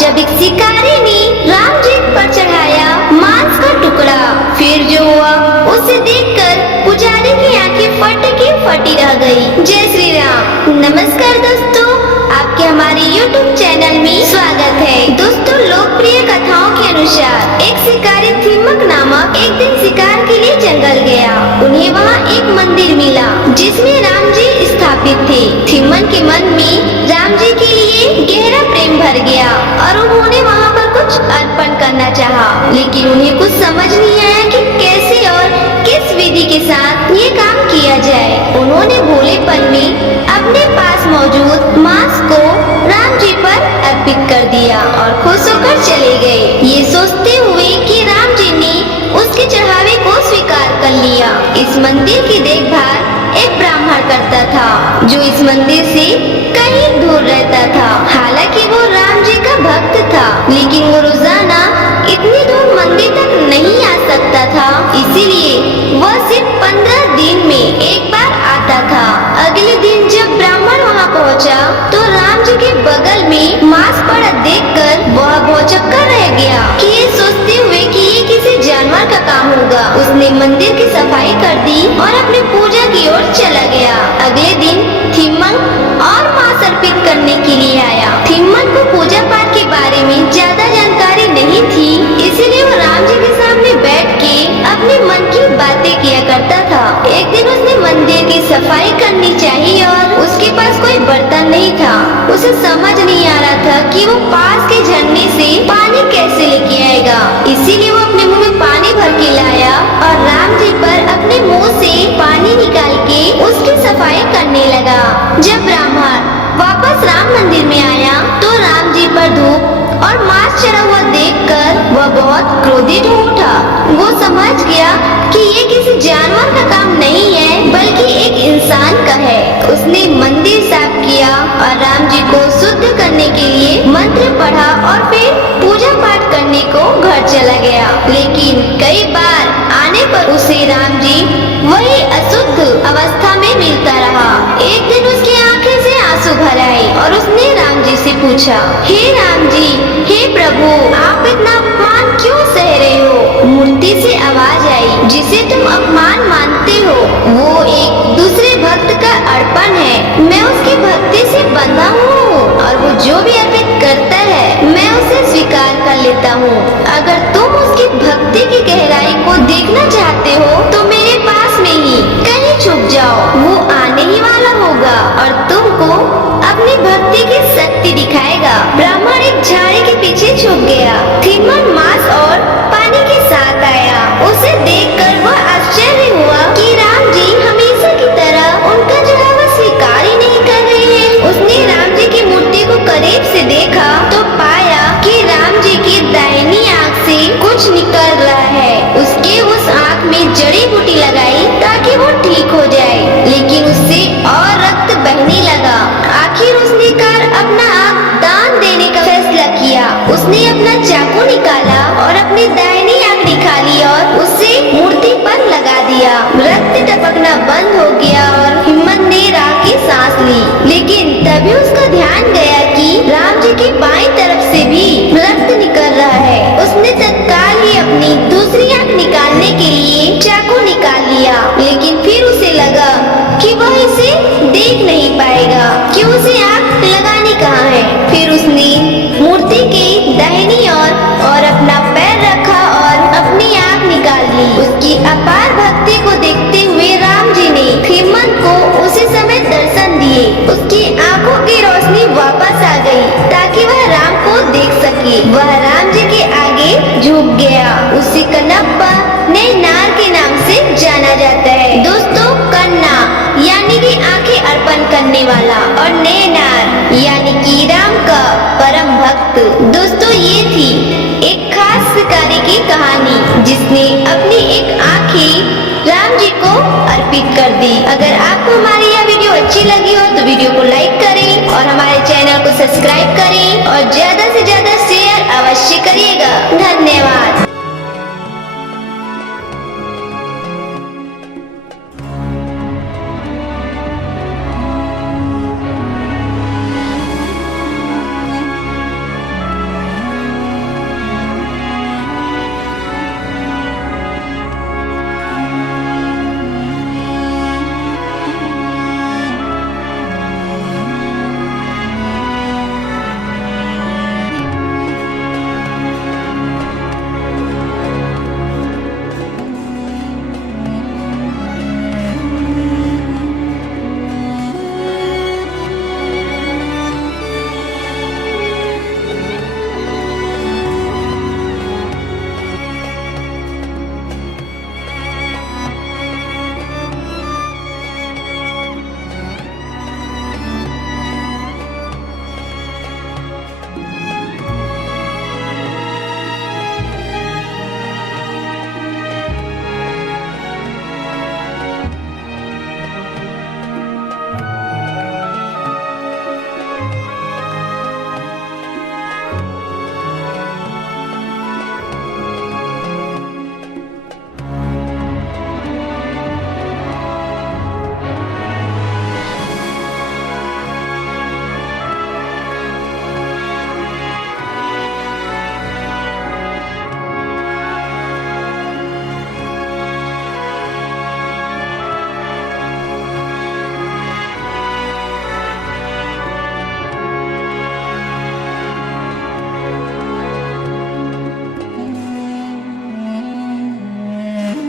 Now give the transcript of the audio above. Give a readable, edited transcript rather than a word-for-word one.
जब एक शिकारी ने राम जी पर चढ़ाया मांस का टुकड़ा। फिर जो हुआ उसे देखकर पुजारी की आंखें फट के फटी रह गई। जय श्री राम। नमस्कार दोस्तों, आपके हमारे YouTube चैनल में स्वागत है। दोस्तों, लोकप्रिय कथाओं के अनुसार एक शिकारी थिम्मक नामक एक दिन शिकार के लिए जंगल गया। उन्हें वहाँ एक मंदिर मिला जिसमें राम जी स्थापित थे। थिम्मक के मन में राम जी के लिए गहरा प्रेम भर गया और उन्होंने वहाँ पर कुछ अर्पण करना चाहा, लेकिन उन्हें कुछ समझ नहीं आया कि कैसे और किस विधि के साथ ये काम किया जाए। उन्होंने भोलेपन में अपने पास मौजूद मांस को राम जी पर अर्पित कर दिया और खुश होकर चले गए, ये सोचते हुए कि राम जी ने उसके चढ़ावे को स्वीकार कर लिया। इस मंदिर की देखभाल एक ब्राह्मण करता था जो इस मंदिर से कहीं दूर रहता था। हालांकि वो राम जी का भक्त था, लेकिन वो रोजाना इतनी दूर मंदिर तक नहीं आ सकता था, इसीलिए वह सिर्फ 15 दिन में एक बार आता था। अगले दिन जब ब्राह्मण वहाँ पहुँचा तो राम जी के बगल में मांस पड़ा देखकर वह भौचक्का रह गया कि ये सोचते हुए कि ये किसी जानवर का काम होगा। उसने मंदिर की सफाई कर दी और अपनी पूजा की ओर चला गया। अगले दिन थिम्मक और मांस अर्पित करने के लिए आया। थिम्मक को पूजा पाठ के बारे में ज्यादा जानकारी नहीं थी, इसीलिए वो राम जी के सामने बैठ के अपने मन की बातें किया करता था। एक दिन उसने मंदिर की सफाई करनी चाहिए और उसके पास कोई बर्तन नहीं था। उसे समझ नहीं आ रहा था कि वो पास के झरने से पानी कैसे लेके आएगा, इसीलिए वो अपने मुंह में पानी भर के लाया और राम जी पर अपने मुंह से पानी निकाल के उसकी सफाई करने लगा। जब ब्राह्मण वापस राम मंदिर में आया तो राम जी पर धूप और मांस चढ़ा हुआ देखकर वह बहुत क्रोधित हो उठा। वो समझ गया कि ये किसी जानवर का काम नहीं है, बल्कि एक इंसान का है। उसने मंदिर साफ किया और राम जी को शुद्ध करने के लिए मंत्र पढ़ा और फिर पूजा पाठ करने को घर चला गया। लेकिन कई बार आने पर उसे राम जी वही अशुद्ध अवस्था में मिलता रहा। एक दिन उसकी आंखें से आंसू भर आए और उसने राम जी से पूछा, हे राम जी, हे प्रभु, आप इतना अपमान क्यों सह रहे हो? मूर्ति से आवाज आई, जिसे तुम अपमान मानते हो वो एक दूसरे भक्त का अर्पण है। मैं उसकी भक्ति से बंधा हूँ और वो जो भी अर्पित करता है मैं उसे स्वीकार कर लेता हूँ। अगर तुम उसकी भक्ति की गहराई को देखना चाहते हो तो मेरे पास में ही कहीं छुप जाओ, वो आने ही वाला होगा और तुमको अपनी भक्ति की शक्ति दिखाएगा। ब्राह्मण एक झाड़ी के पीछे छुप गया। थिम्मक मांस और पानी के साथ आया। उसे देखकर वह आश्चर्य हुआ कि राम जी हमेशा की तरह उनका चढ़ावा स्वीकार ही नहीं कर रहे हैं। उसने राम जी की मूर्ति को करीब से देखा तो पाया कि राम जी की दाहिनी आंख से कुछ निकल रहा है। उसके उस आंख में जड़ी बूटी लगाई ताकि वो ठीक हो जाए, लेकिन उससे और रक्त बहने लगा। आखिर उसने अपना आंख दान देने का फैसला किया। उसने अपना चाकू निकाला और अपनी दाहिनी आंख निकाली और उसे मूर्ति पर लगा दिया। रक्त टपकना बंद हो गया और हिम्मत ने राह की सांस ली, लेकिन तभी उसका ध्यान गया कि राम जी की बाईं तरफ से भी रक्त निकल रहा है। उसने तत्काल ही अपनी दूसरी आंख निकालने के लिए चाकू निकाल लिया, लेकिन फिर उसे लगा कि वह इसे देख नहीं पाएगा कि उसे आंख लगानी कहाँ है। फिर उसने मूर्ति की दाहिनी और अपना पैर रखा और अपनी आंख निकाल ली। उसकी अपार भक्ति को देखते हुए राम जी ने थिम्मक को उसी समय दर्शन दिए। उसकी आंखों की रोशनी वापस आ गई ताकि वह राम को देख सके। वह राम जी के आगे झुक गया। उसी कन्नप्पा नैनार के नाम से जाना जाता है। दोस्तों, कन्ना यानी कि आंखें अर्पण करने वाला और नैनार यानी कि राम का परम भक्त। दोस्तों, ये थी एक खास शिकारी की कहानी जिसने अपनी एक आंखें राम जी को अर्पित कर दी। अगर आपको हमारी यह वीडियो अच्छी लगी हो तो वीडियो को लाइक करें और हमारे चैनल को सब्सक्राइब करें और ज्यादा से ज्यादा शेयर अवश्य करिएगा। धन्यवाद।